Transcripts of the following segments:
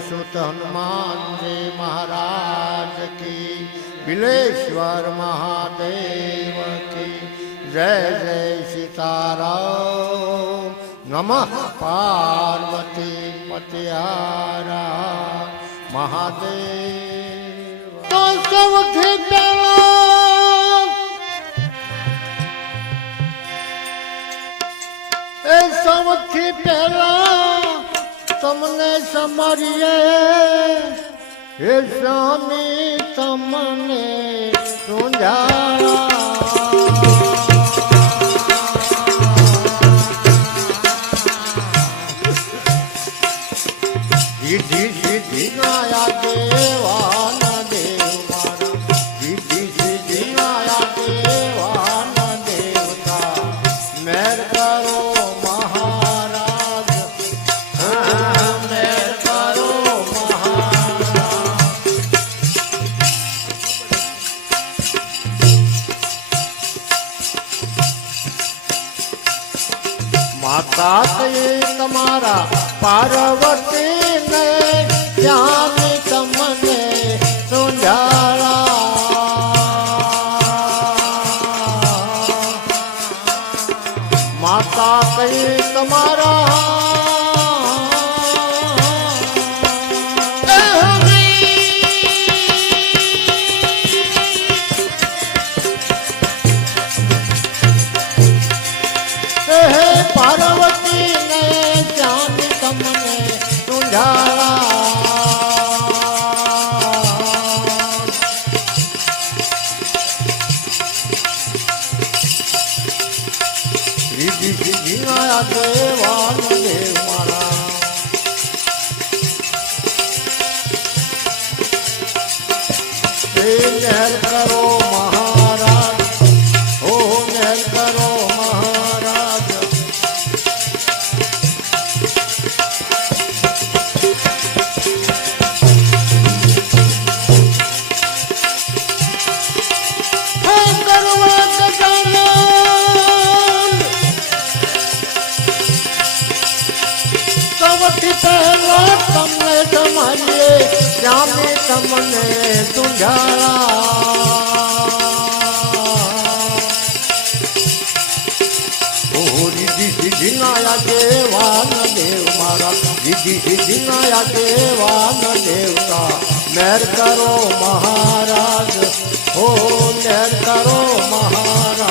सुत हनुमान जी महाराज की, बिलेश्वर महादेव की जय जय सीताराम। नमः पार्वती पतियारा महादेव। तो सौથી પહેલા એ સૌથી પહેલા તમને સમરીએ હે સ્વામી તમને સુંજાળા। रिद्धि सिद्धि माया देवान देव मारा, रिद्धि सिद्धि माया देवान देवता मेर करो महाराज, मेर करो महाराज। माता ते तमारा पार्वती ने ज्ञान तमने सुंजारा। माता कही तमारा पार्वती ने ज्ञान तमने सुंजारा। रिद्धि सिद्धि माया देवान देव मारा, मेहर करो महाराज, ओ मेहर करो महाराज। સૌથી પહેલા તમને તમારીએ જામે તમને સુંજાળા। ઓ રીધિ સિદ્ધિ નાયા દેવાન દેવ મારા, રીધિ સિદ્ધિ નાયા દેવાન દેવતા મેર કરો મહારાજ, ઓ મેર કરો મહારાજ।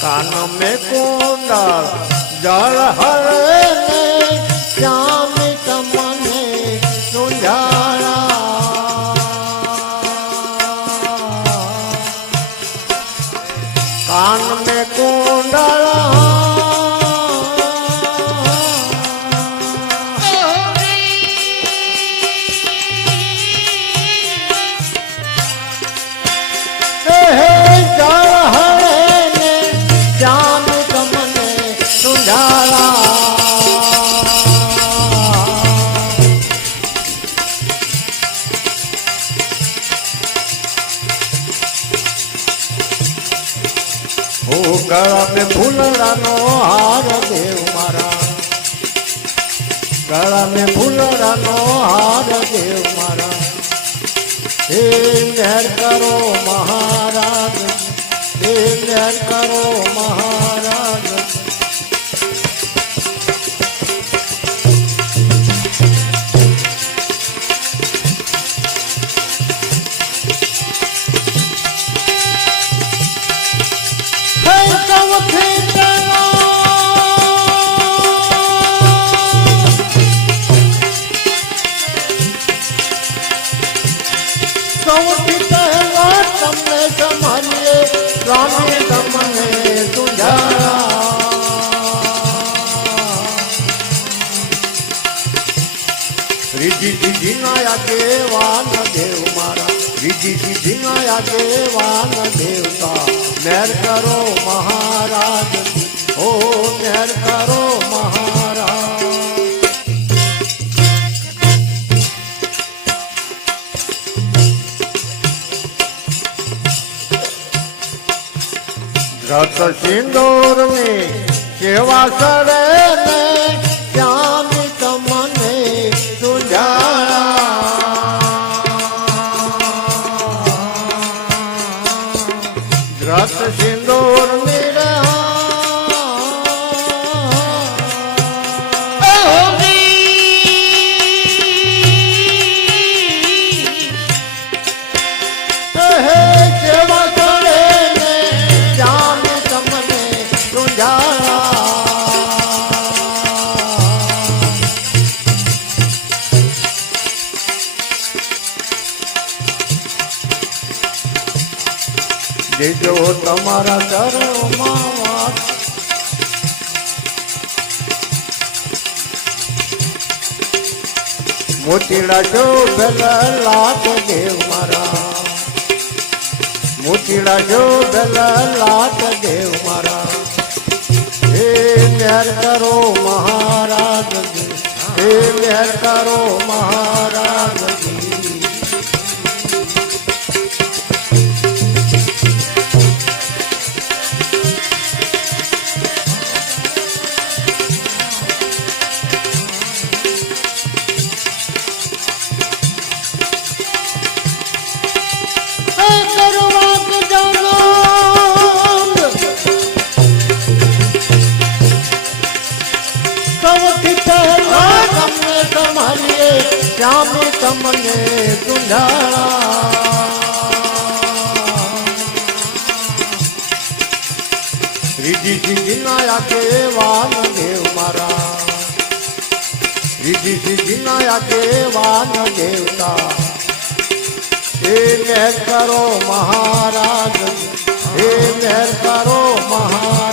कान में कुंडल जल हरे ने श्याम तमने सुंजारा। कान में कुंडल गला में फूलरानो हार देव मारा, गला में फूलरानो हार देव मारा। हे मेहर करो महाराज, हे मेहर करो महाराज। સૌથી પહેલા તમને તમારીએ સ્વામી તમને સુંજાળા। रिद्धि सिद्धि नाया देवान देव मारा, रिद्धि सिद्धि नाया देवान देवता मेहर करो महाराज, ओ मेहर करो महाराज। રત સિંદૂર ની સેવા સડે ને શ્યામ તમને સુંજાળા રત સિંદૂર ની દેજો તમારા ચરણોમાં વાત મોતીડા શોભેલા લાટ દેવ મારા મોતીડા શોભેલા લાટ દેવ મારા હે મેર કરો મહારાજ હે મેર કરો મહારાજ શ્યામ તમને સુંજાળા રીધિ સિદ્ધિ નાયા કેવાન દેવ મારા રીધિ સિદ્ધિ નાયા કેવાન દેવતા હે મેર કરો મહારાજ હે મેર કરો મહારાજ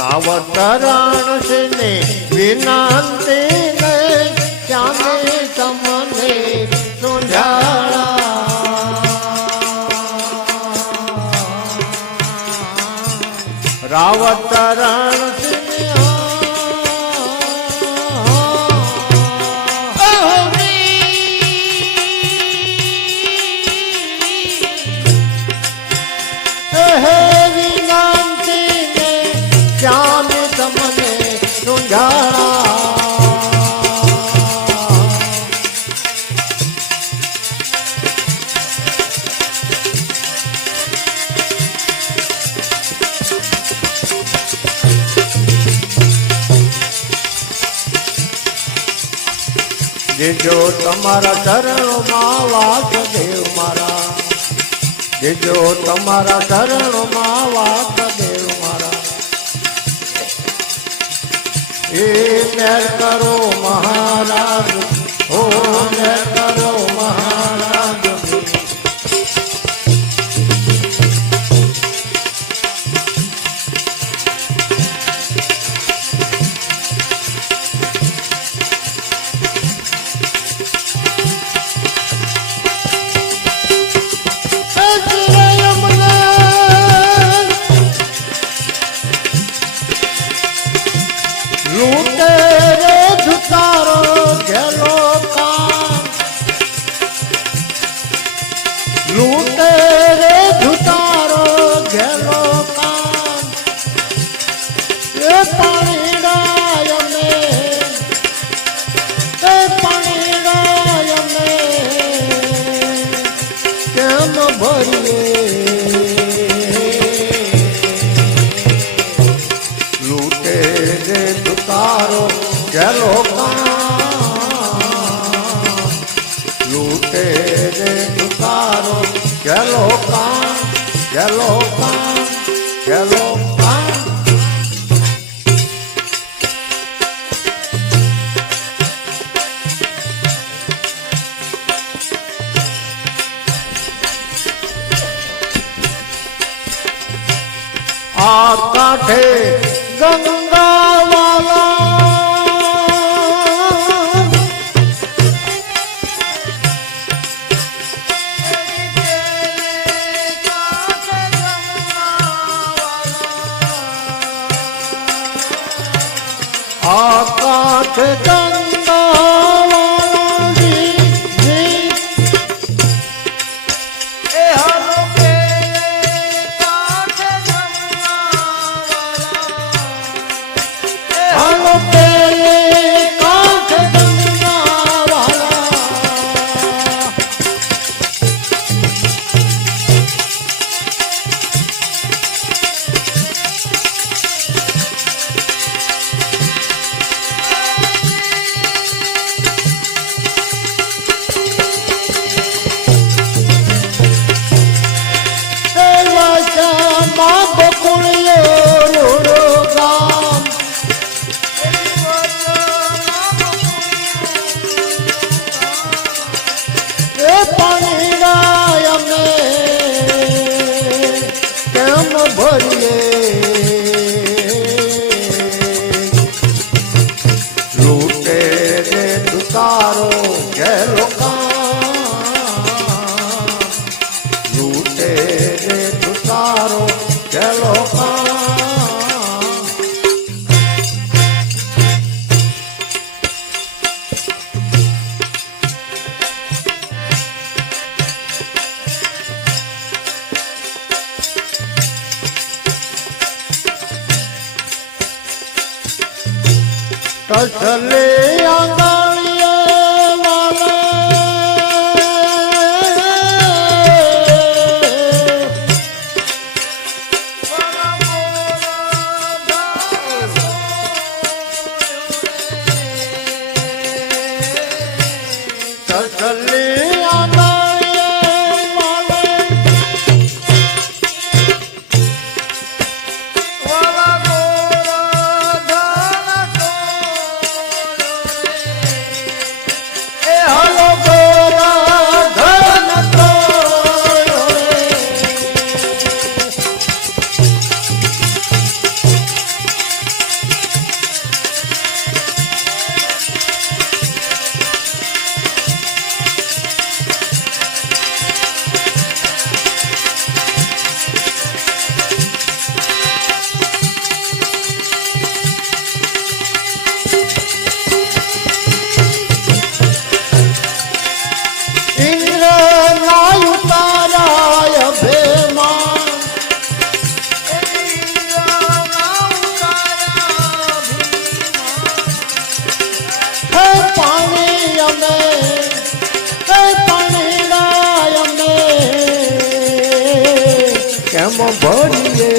રાવતરણ છે ને વિનંતી ને શ્યામે તમને સુંજાળા રાવતરણ છે દેજો તમારા ચરણોમાં વાસ દેવ મારા દેજો તમારા ચરણોમાં વાસ દેવ મારા એ મેર કરો મહારાજ ઓ મેર કરો મહારાજ લૂટે રે ધુતારો ઘેલો કાન લૂટે રે ધુતારો ઘેલો કાન એ પાણીડાય મે એ પાણીડાય મે કેમ ભરીએ લૂટે રે ધુતારો ઘેલો કાન લૂટે રે ધુતારો ઘેલો કાન ઘેલો કાન ઘેલો કાન આ કાંઠે ગંગા વાલા આ કાંઠે ગંગા કસલે આંગળીએ વાલે કસલે ભરીએ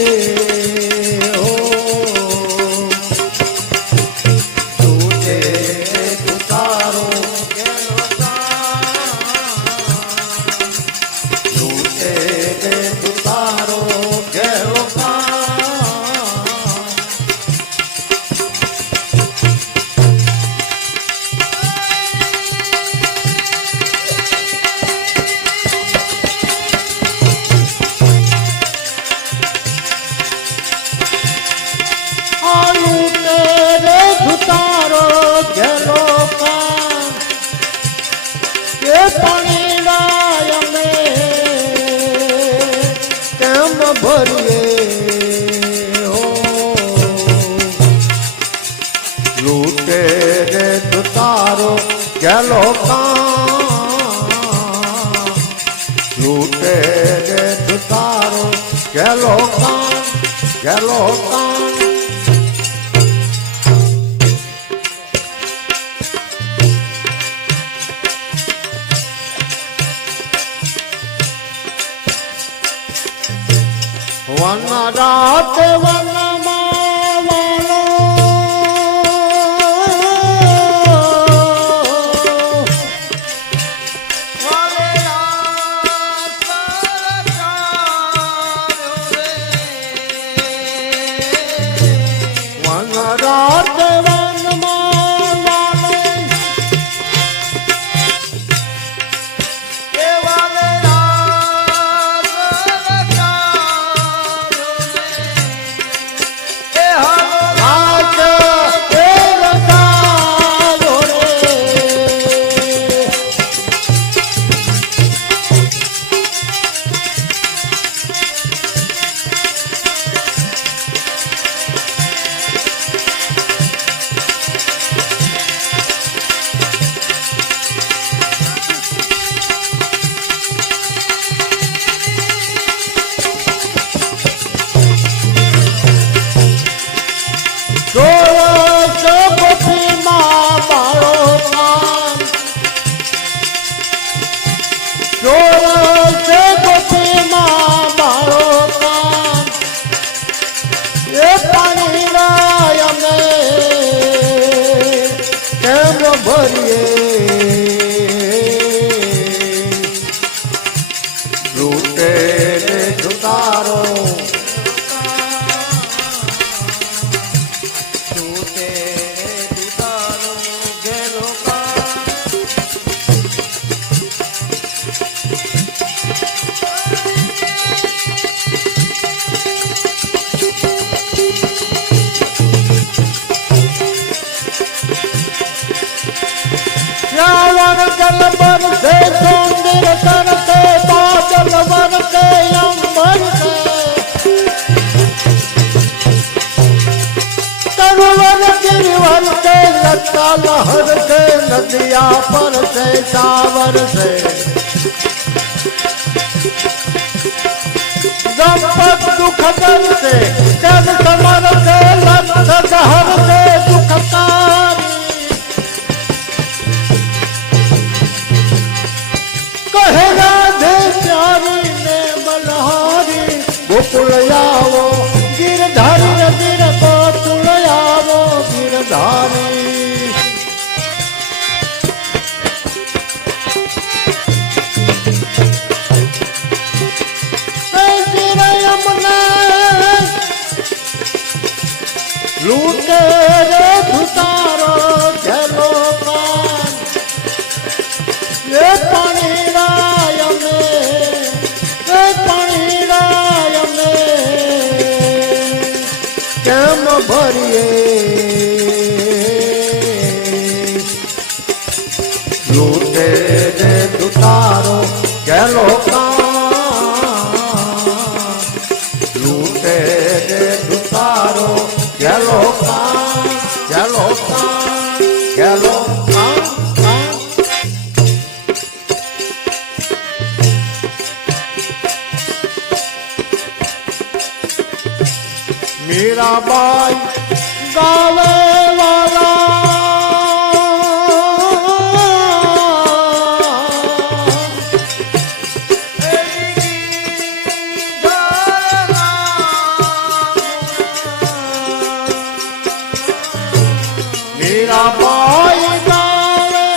તુજે તુતારો તુજે તુતારો ગેલો ભરીએ હો લૂટે રે તુતારો ગેલો લૂટે રે તુતારો ગેલો ગેલો વન રાત વનમાં વાલો વન રાત વનમાં લૂટે રે તુતારો લૂટે રે તુતારો ગેલો जल बर से सुंदर करते बादल बर के अंबर से तरुवर गिरवर से लता लहर से नदिया पर से सावर से संपत दुख दर से जल समर से लत गहर से दुख तारी ગોકુળ આવો ગીરધારી નદીર ગોકુળ આવો ગીરધારી લૂટે રે ધુતારો જેલો કાન એ પાણી રાય મે કેમ ભરીએ લૂટે રે ધુતારો જેલો કાન લૂટે રે ધુતારો Yellow car, yellow car, yellow car. Mirabai गावे वाला मीराबाई गावे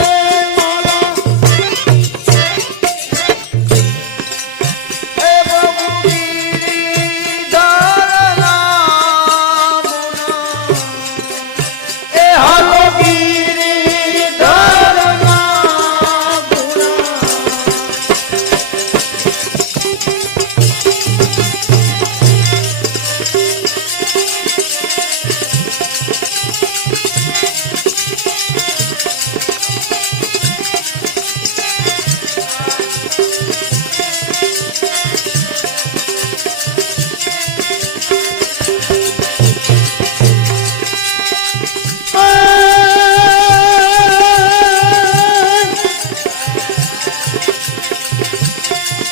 वाला ए बबुरी धरना ए हालो गिरी धरना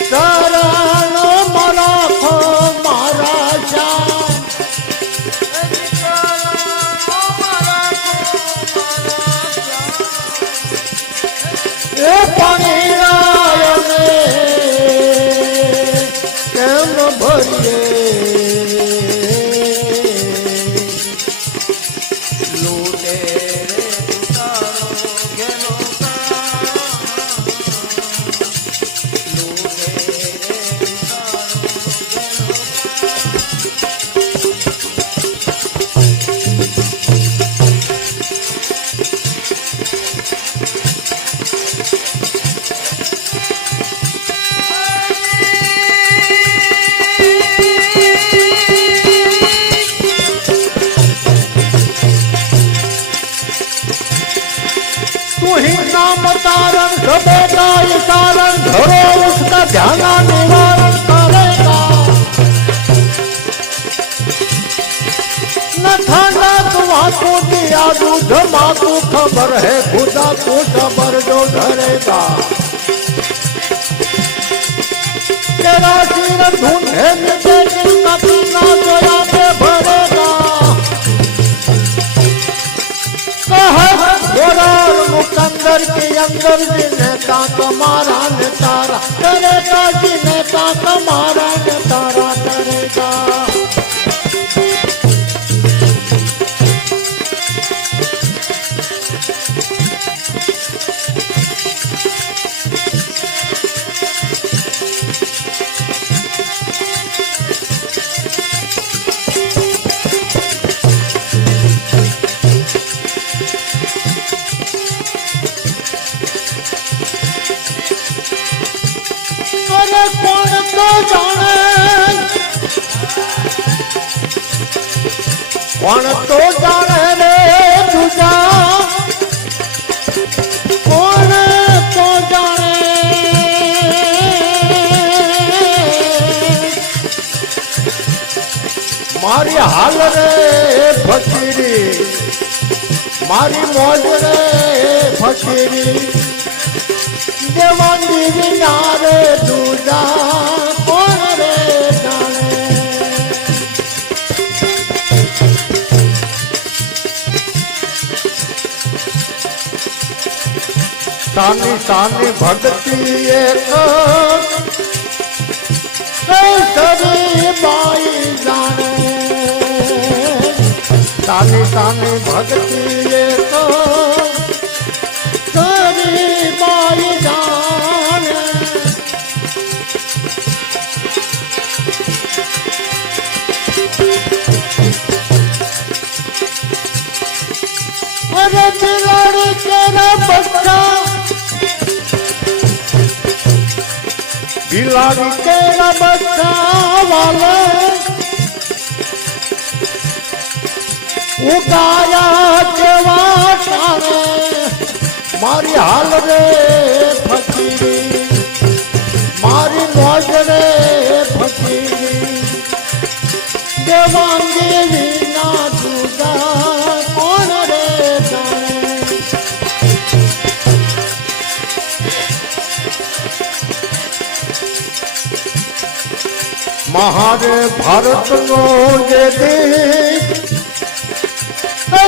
ચરણો મરાખો મારા શ્યામ એ પાણી રાય મે કેમ ભરીએ લૂટે રે ઉતારો ગેલો तू ही नाम तारण सबेगा ये तारण धरो उसका ध्यान निवारण करेगा न ठंडा तुम्हाको दिया दूध माको खबर है खुदा को खबर जो धरेगा तेरा सिर ढूंढे मिटे जिनका पीना जोया पे भरेगा मुकंदर के अंदर भी नेता तुम्हारा ने तारा करेगा जी नेता तुम्हारा ने तारा करेगा कौन तो जाने रे तुझा कौन तो जाने मारी हाल रे फकीरी मारी मौज रे फकीरी देवानी बिना रे तुझा कौन रे जाने सानी सानी भक्ति एक सभी बाई जाने तानी तानी भक्ति ये तो तेरी बाई जाने अरे बिलाड़ी तेरा बच्चा बिलाड़ी तेरा बच्चा वाले उगाया केवा तारे मारी हाल रे फकीरी मारी मौज रे फकीरी देवांगी वीना दूजा कौन रे जाने महारे भारत नो जे देश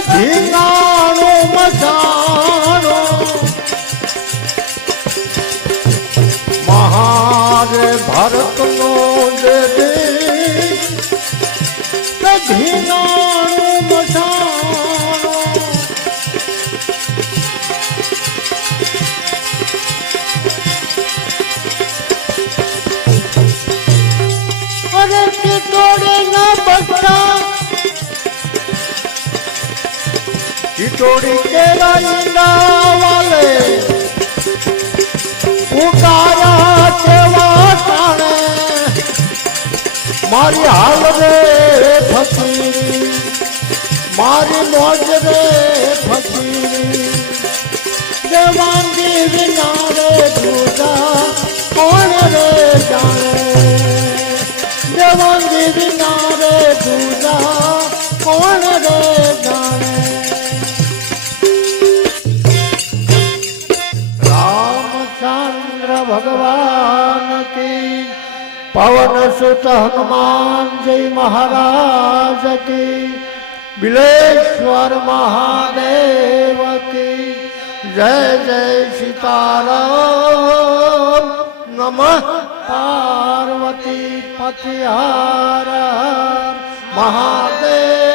धींगाणो मचाणो महारे भारत नो जे देश धींगाणो मचाणो अरे कितोड़े ना बच्चा चिटोड़ी के राइना वाले उगाया केवा ताने मारी हाल रे फकीरी मारी मौज रे फकीरी देवांगी बिना रे दूजा कौन रे जाने देवांगी बिना रे दूजा कौन रे जाने रामचंद्र भगवान की पवन सुत हनुमान जय महाराज की बिलेश्वर महादेव की जय जय सीताराम नमः पार्वती पति हर हर महादेव।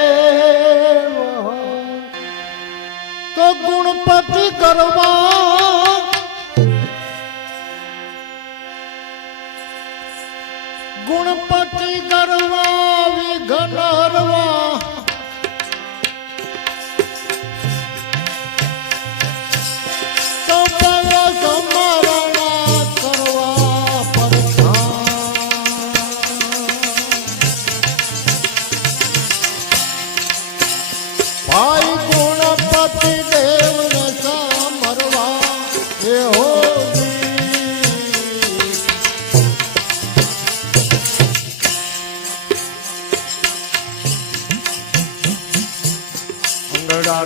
तो गुणपति करवा गुणपति करवा विघ्न हरवा तो पव समरणा करवा भाई गुणपति देव ने समरवा हे हो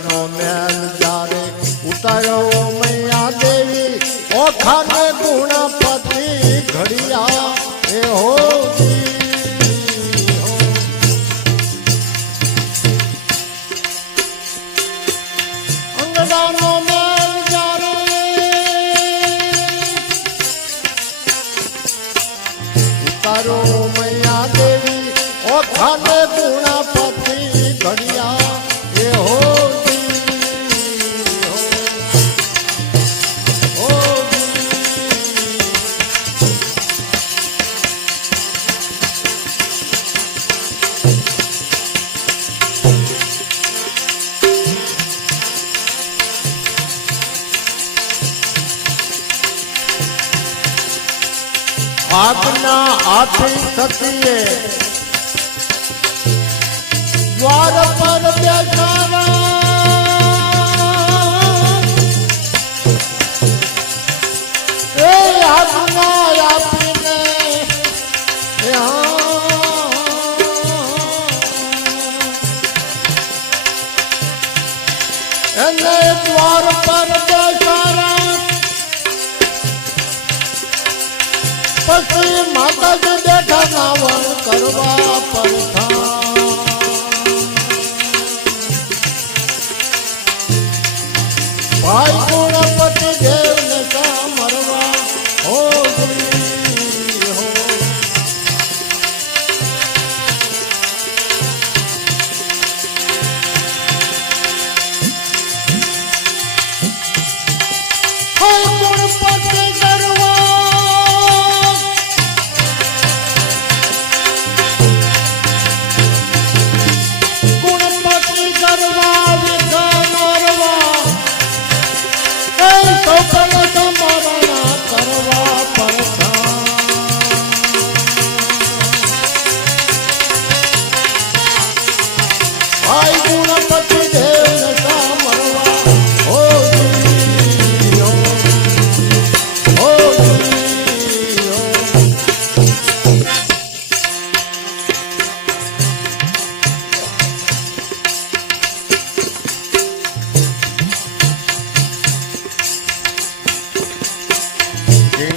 નો મેલ જારે ઉતારો મૈયા દેવી ઓખાને ગુણપતિ ઘડિયા એ હો અંગડાનો મેલ જારે ઉતારો મૈયા દેવી ઓખાને ગુણપતિ ઘડિયા એ હો આજ્ઞા આથી સતીએ દ્વાર પર બેસારા એ આજ્ઞા આપીને એને દ્વાર પર બેસારા પછી માતાજી બેઠા નાવણ કરવા પડતા ભાઈ ગુણપતિ દેવ ને સામરવા હો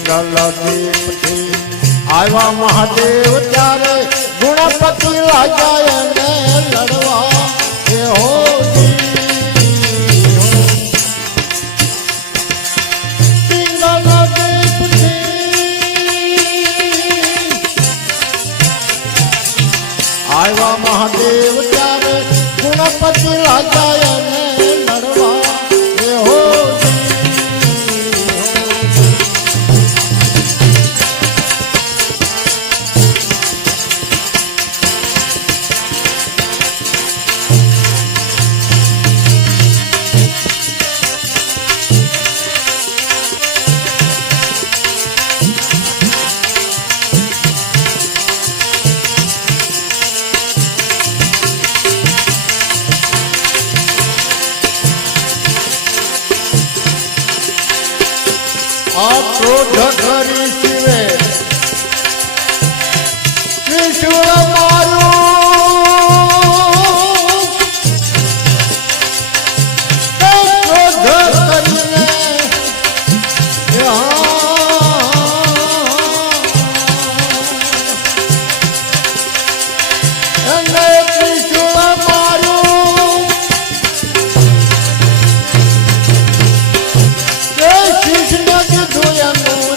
દીપથી આવ્યા મહાદેવ ત્યારે ગુણપતિ રાજા એને લડવા એ હો આવ્યા મહાદેવ ત્યારે ગુણપતિ રાજા એને લડવા એ હો આ ક્રોધ કરી શિવે ત્રિશુળ મારું ક્રોધ કરીને એને ત્રિશુળ મારું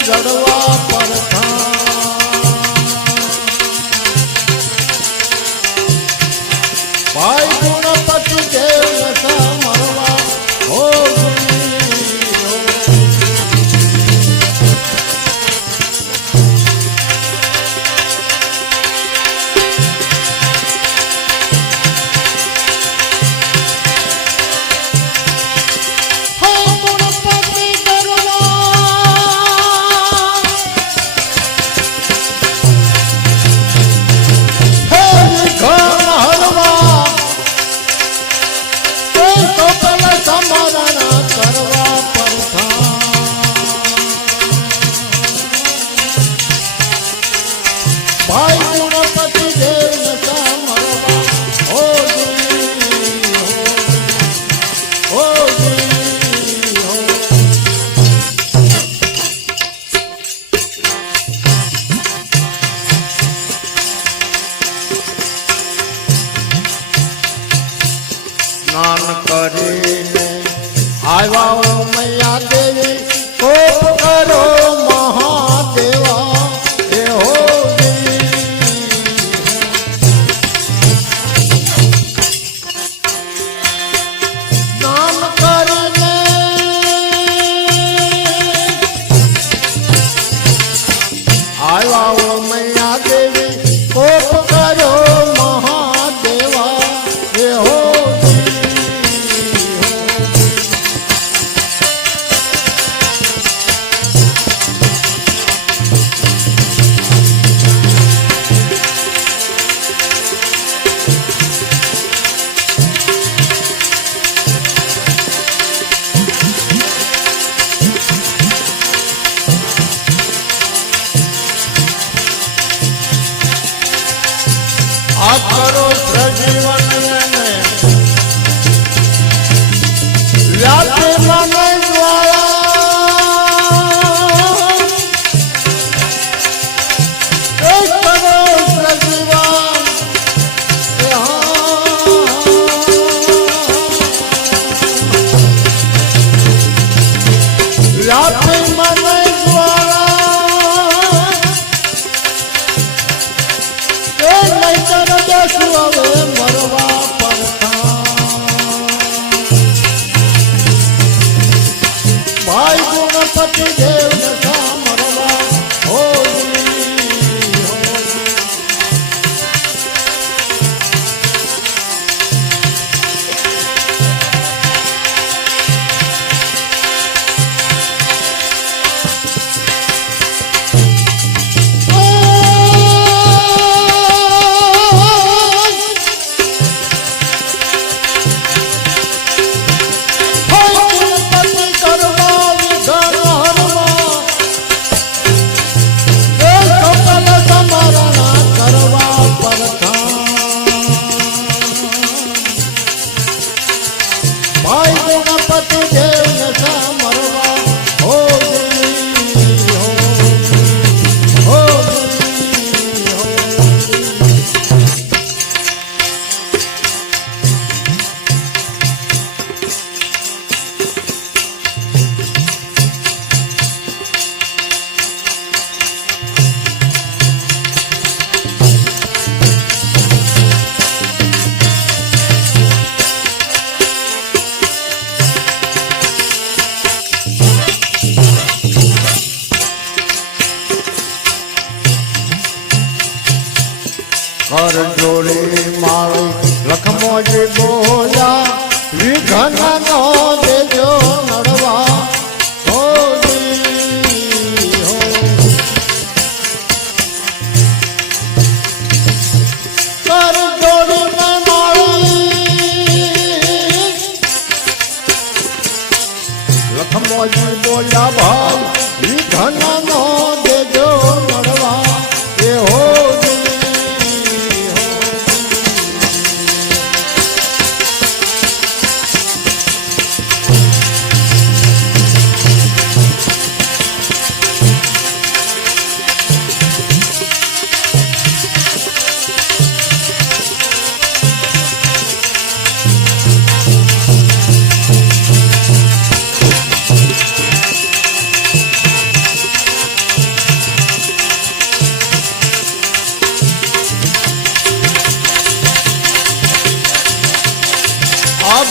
જડવા પરથા ભાઈ ગુણપતિ દેવ સમરવા હો ભાઈ ગુણપતિ દેવ સમરવા હો હો સ્નાન કરીને આવ્યા મૈયા દેવી કોપ કરો મહાદેવા એ હો સ્નાન કરીને આવ્યા મૈયા દેવી કોપ કરો મહાદેવા એ હો આ કરો સજીવન વ્યાપે મને દ્વારા એક કરો સજીવન વ્યાપે મને દ્વારા હવે મરવા પડતા ભાઈ ગુણપતિ દેવ મરવા હો કરવા વિઘન હરવા કર જોડી માળી લખમોજી બોલ્યા વિઘન નો દેજો નડવા લખમોજી બોલ્યા ભાઈ વિઘન નો દેજો નડવા એ હો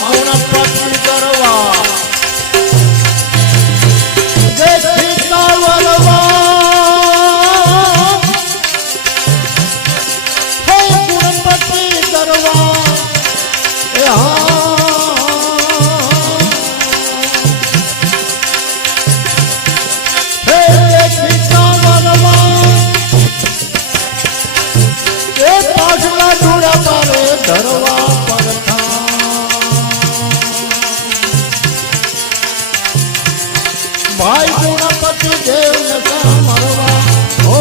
ગુણપતિ કરવા દેશી કાવલવા હે ગુણપતિ કરવા એ હે દેશી કાવલવા એ પાછલા જોડા તારે ધરવા પડતા ભાઈ ગુણપતિ દેવ નશા મરવા હો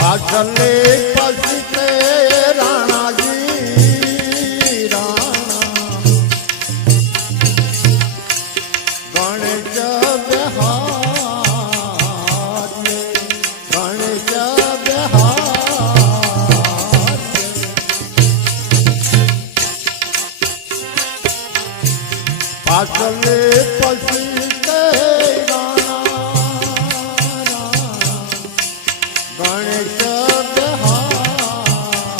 પાછલે પછી તે રાણાજી રાણા ગણેશ બહાર ગણેશ બહાર પાછલે પછી તે ગણેશ બહાર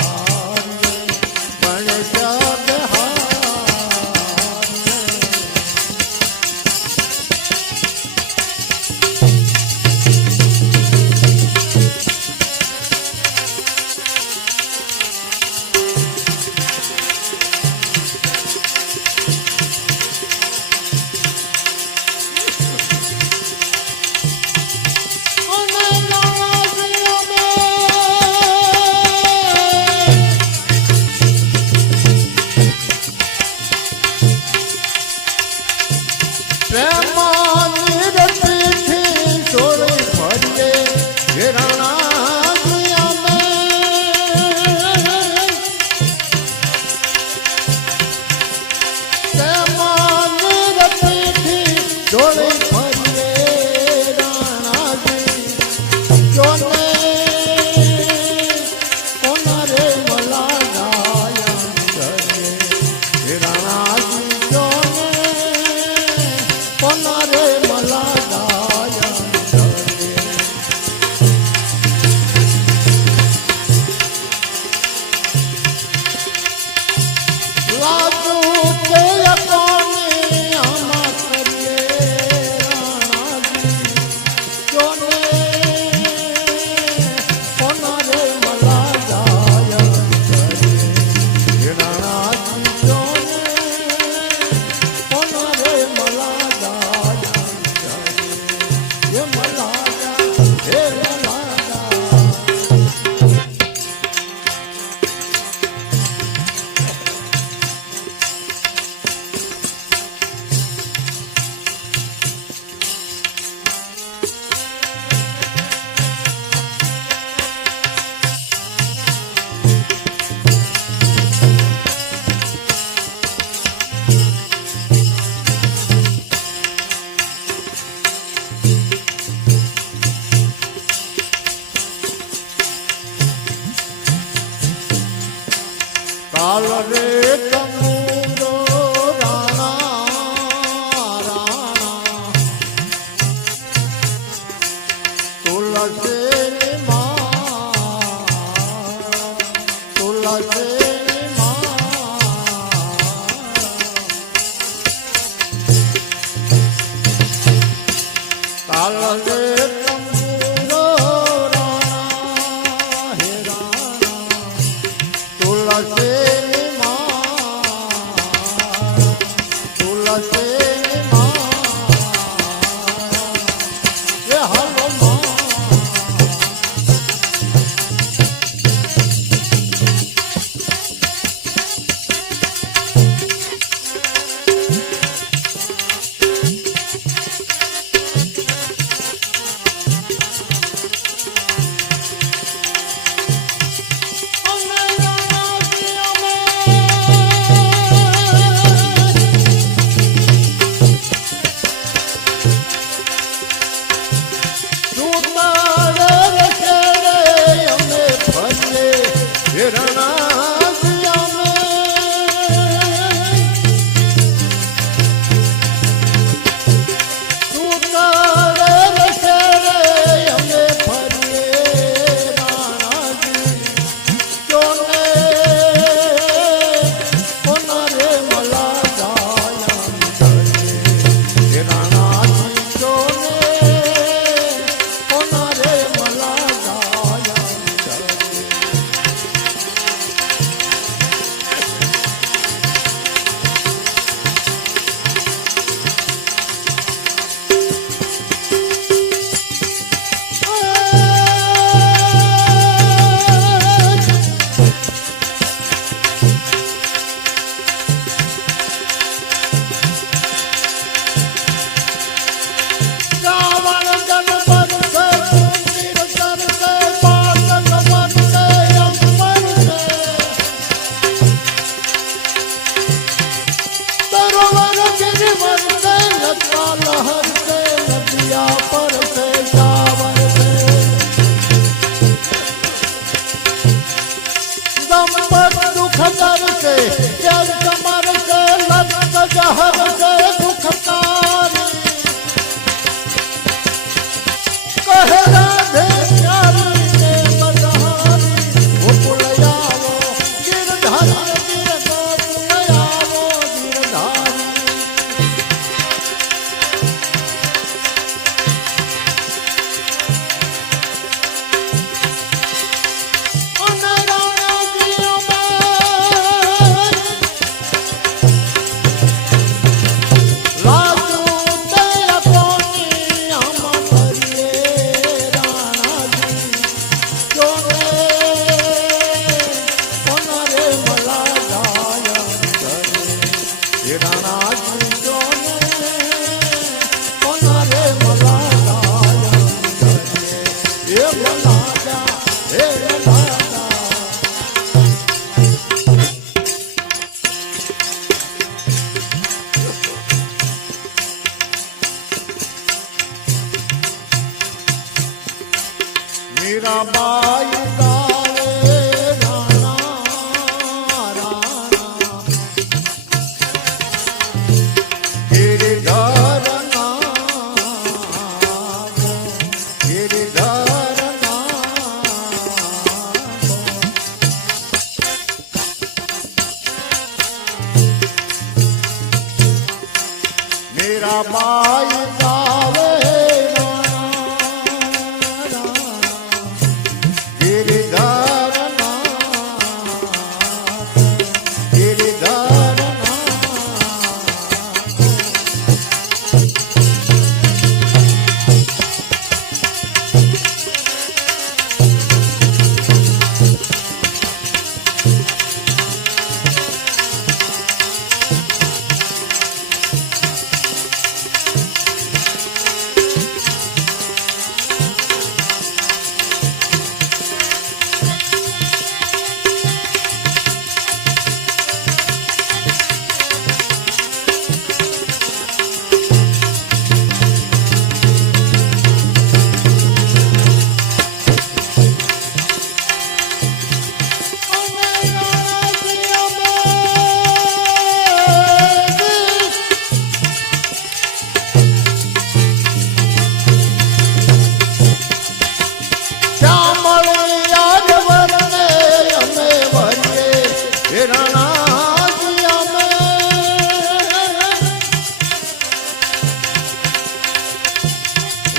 હે મલાજા કાલ રે કમુરો રાણા રાણા તુલસી માં તુલસી કાલ રે કમુરો રાણા હે રાણા તુલસી મીરાબાઈ ગાવે રાણા રાણા ગિરધર મીરાબાઈ ગાવે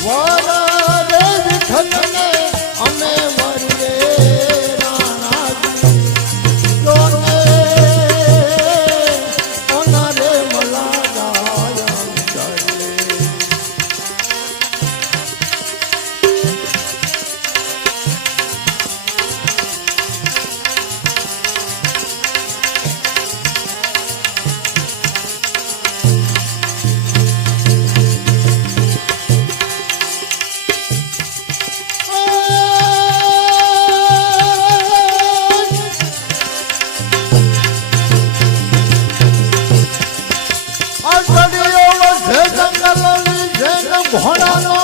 રે વિઠ્ઠલને અમે વરીએ રાણાજી જોને ઓના રે મલા ગાયમ ચલે ઘોડાનો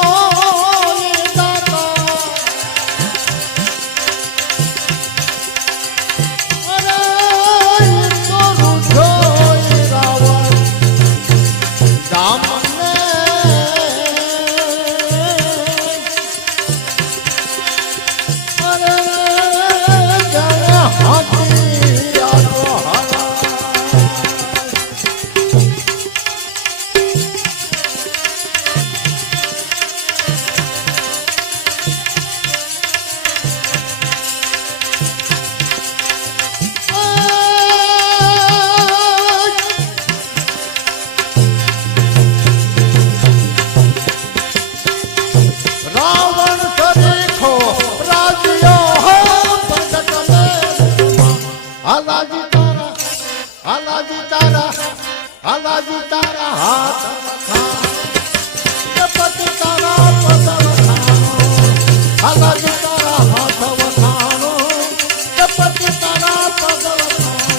હાલાજી તારા હાથ વખાણ પતિ તારા પદ વખાણો હાલાજી તારા હાથ વખાણો પતિ તારા પદ વખાણો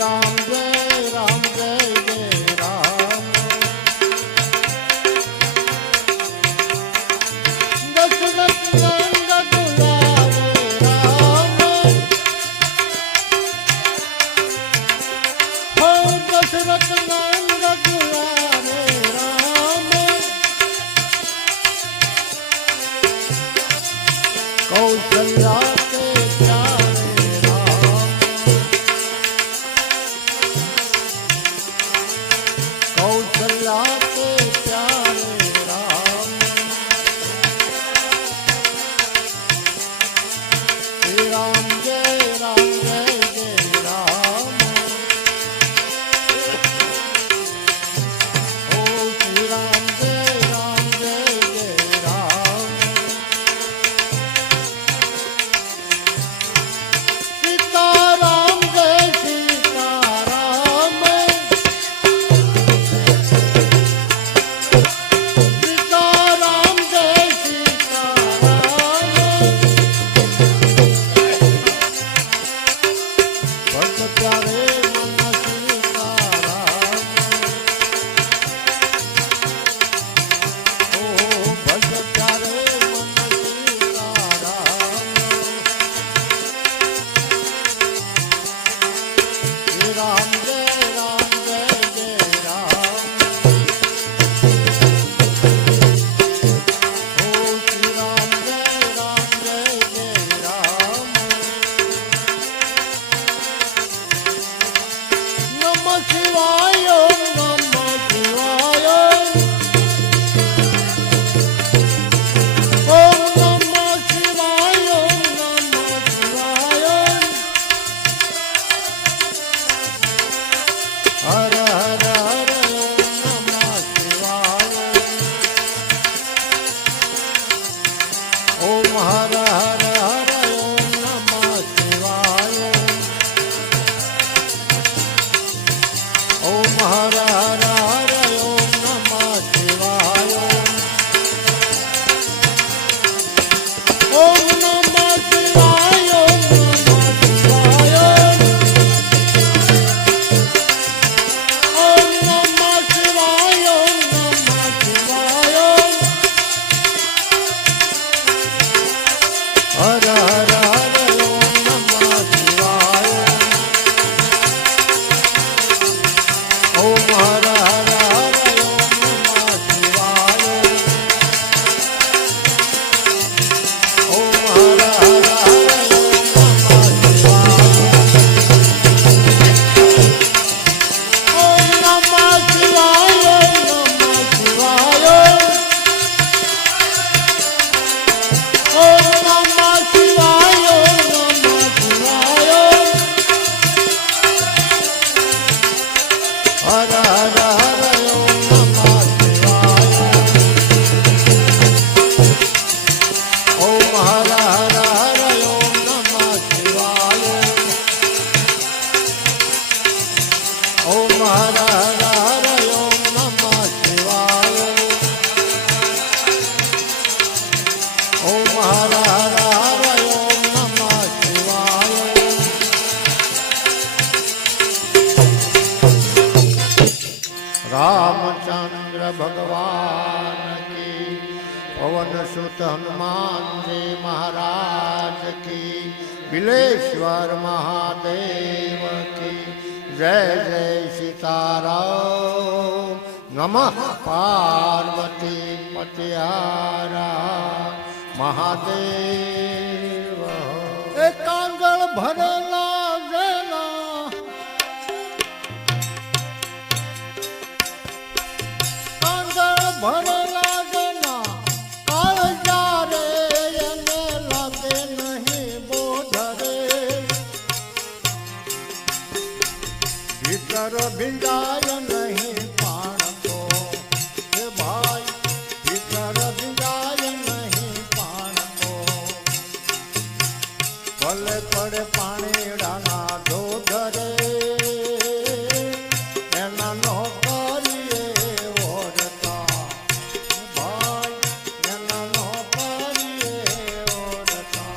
રામ જય રામ જય જય રામ દશરથ નંદ દુલારે રામ હો દશરથ નંદ દુલારે રામ કૌશલ્યા કે પ્યારે રામ कौशल्या के प्यारे राम श्री राम जय जय राम ओ श्री राम जय जय राम सीताराम जय सीताराम सीताराम जय सीताराम भक्त प्यारे मन सीताराम ओ भक्त प्यारे मन सीताराम श्री राम जय जय राम ओ श्री राम जय जय राम नमः शिवाय नमः शिवाय ओम नमः शिवाय नमः शिवाय हर हर हर ओम नमः शिवाय ओम हर हर हर ओम नमः शिवाय ओम हर हर हर ओम नमः शिवाय ओम नमः शिवाय ओम नमः शिवाय ओम नमः शिवाय ओम नमः शिवाय हर हर हर ओम नमः शिवाय ओम हर हर हर ओम नमः शिवाय ओम हर हर हर ओम नमः शिवाय ओम नमः शिवाय ओम नमः शिवाय ओम नमः शिवाय हर हर हर ओम नमः शिवाय ओम हर हर हर ओम नमः शिवाय ओम हर हर हर ओम नमः शिवाय ओम हर हर हर ओम नमः शिवाय रामचंद्र भगवान की पवन सुत हनुमान जी महाराज की बिलेश्वर महादेव की जय जय सीताराम नमः पार्वती पतियारा महादेव कांगड़ भरेला जेना કાંગળ ભરેલા જેના કાળજા રે એને લાગે નહીં બોધરે ભીતર ભીંજાય નહીં પાણતો હે ભાઈ ભીતર ભીંજાય નહીં પાણતો ભલે પડે પાણીડાના ધોધરે એના નો કરીએ ઓરતા ભાઈ એના નો કરીએ ઓરતા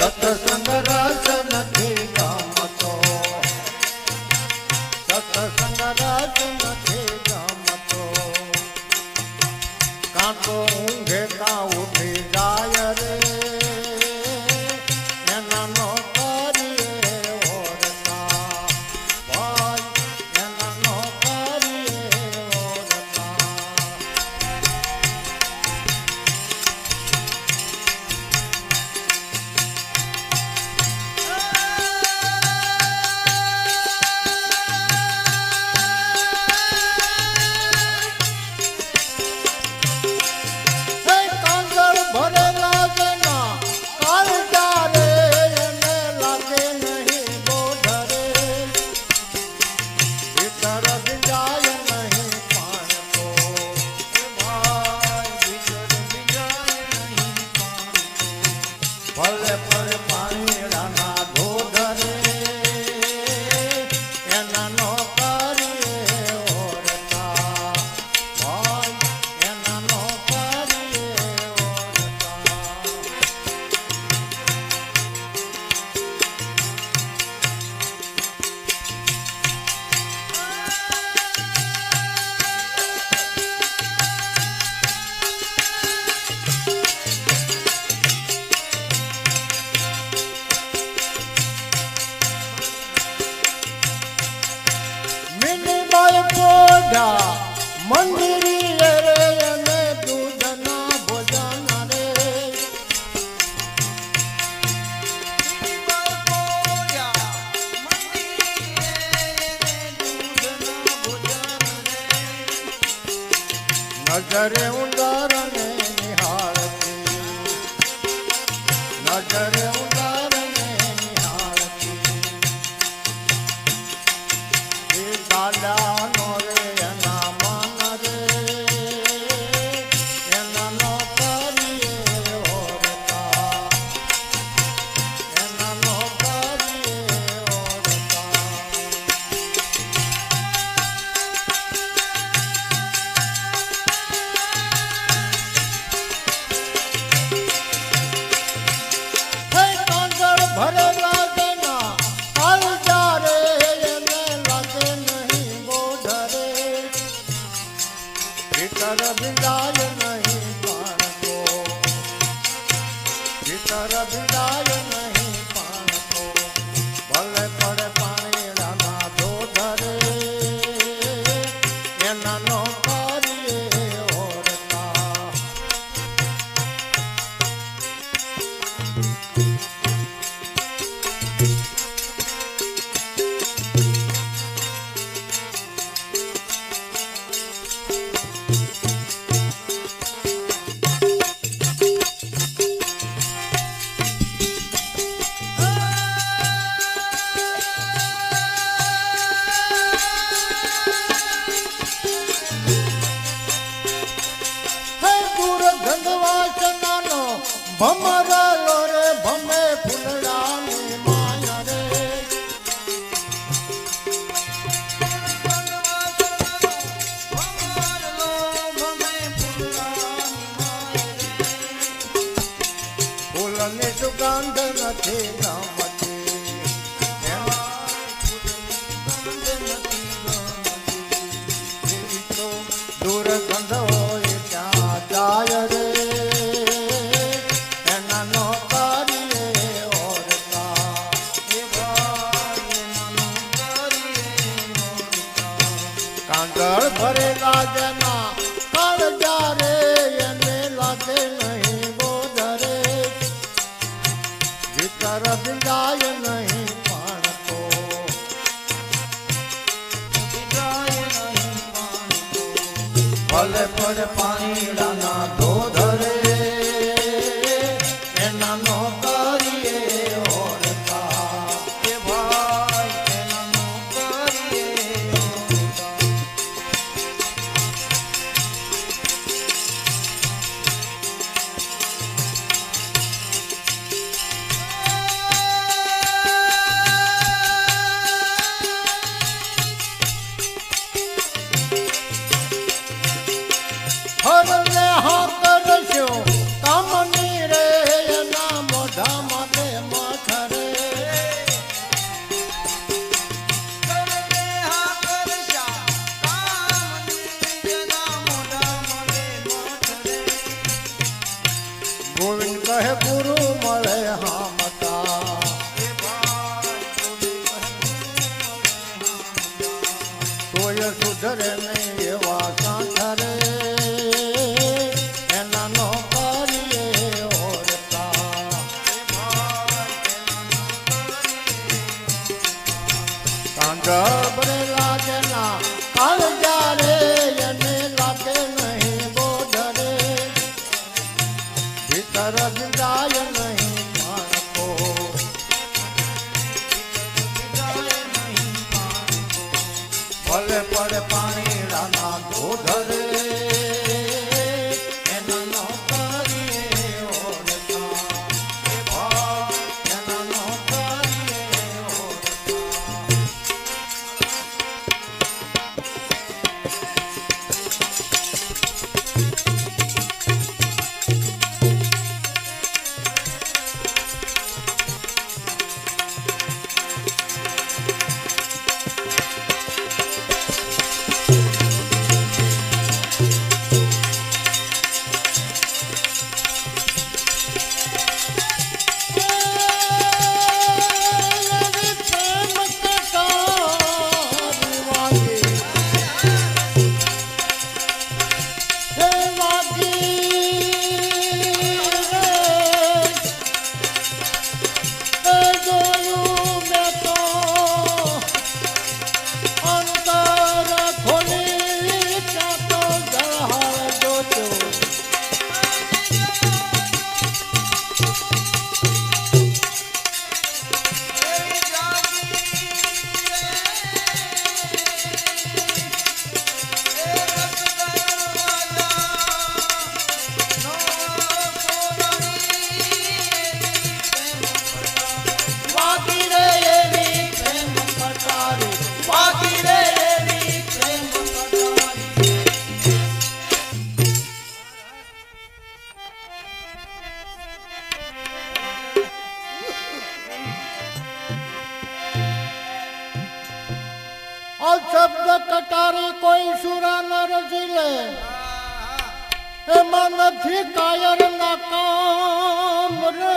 સત્સંગ રસ નથી ગમતો, સત્સંગ રસ નથી ગમતો. કાં તો ઊંઘે કાં ઉઠી જાય રે, એના નો કરીએ ઓરતા ભાઈ, એના નો કરીએ ઓરતા. ભરેલા જના કાળજા રે, એને લાગે નહીં બોધરે. ભીતર ભીંજાય નહીં પાણતો, ભાઈ ભીતર ભીંજાય નહીં પાણતો. ભલે ભલે પાણીડાના ધોધરે, એના નો કરીએ ઓરતા ભાઈ, એના નો કરીએ મંદિરી રે, અને દૂધના ભોજન રે. નજરે ઉંદર ને નિહાળતી, નજરે ઉંદર ને નિહાળતી. એ દાદા નો રે એના મન રે, એના નો કરીએ ઓરતા, એના નો કરીએ ઓરતા. ભરેલા જના કાળજા રે, એને લાગે નહીં બોધરે. ભીતર ભીંજાય નહીં પાણતો, ભીતર ભીંજાય નહીં પાણતો. ભલે પડે પાણીડાના ધોધરે, એના નો કરીએ ઓરતા. ભમરલો રે ભમે ફૂલડાની માયા રે. ફૂલની સુગંધ નથી ગમતી, દૂર ગંધ હોય ત્યાં જાય રે. કાંગળ ભરેલા જના કાળજા રે, એને લાગે નહીં બોધરે. ભીતર ભીંજાય નહીં પાણતો, ભલે પડે પાણીડાના ધોધરે, એના નો કરીએ ઓરતા. એ ભાઈ એના નો કરીએ ઓરતા. હરને હા કરશો કામની રે, એના મોઢા માટે શબ્દ કટારી કોઈ સુરા ન રચી લે એમાં નથી કાયર ના કામ રે